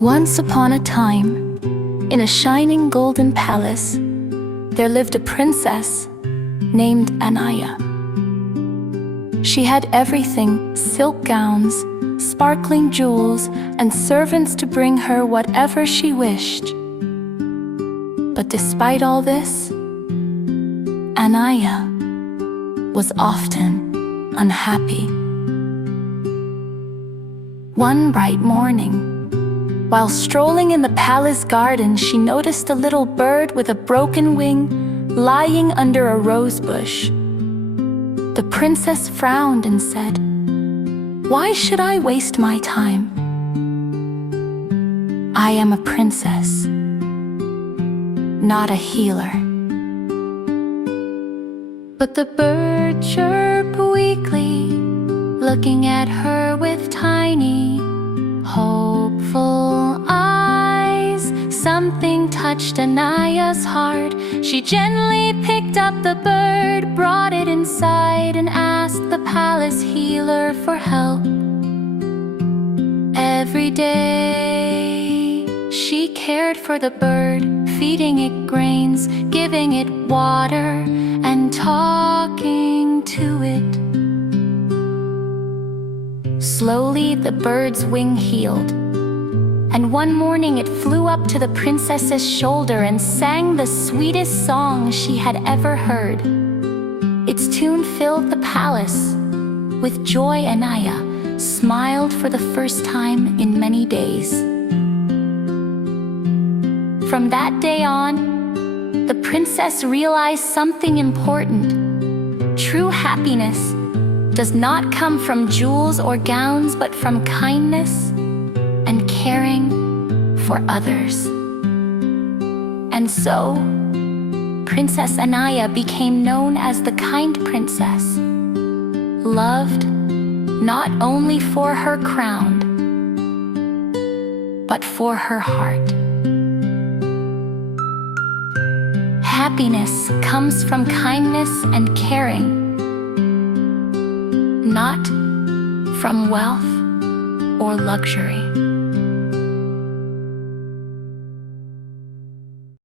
Once upon a time, in a shining golden palace, there lived a princess named Anaya. She had everything: silk gowns, sparkling jewels, and servants to bring her whatever she wished. But despite all this, Anaya was often unhappy. One bright morning, while strolling in the palace garden, she noticed a little bird with a broken wing lying under a rose bush. The princess frowned and said, "Why should I waste my time? I am a princess, not a healer." But the bird chirped weakly, looking at her with tiny, hopeful eyes. Something touched Anaya's heart. She gently picked up the bird, brought it inside, and asked the palace healer for help. Every day, she cared for the bird, feeding it grains, giving it water, and talking to it. Slowly, the bird's wing healed, and one morning it flew up to the princess's shoulder and sang the sweetest song she had ever heard. Its tune filled the palace with joy. Anaya smiled for the first time in many days. From that day on, the princess realized something important. True happiness does not come from jewels or gowns, but from kindness and caring for others. And so, Princess Anaya became known as the kind princess, loved not only for her crown, but for her heart. Happiness comes from kindness and caring, not from wealth or luxury.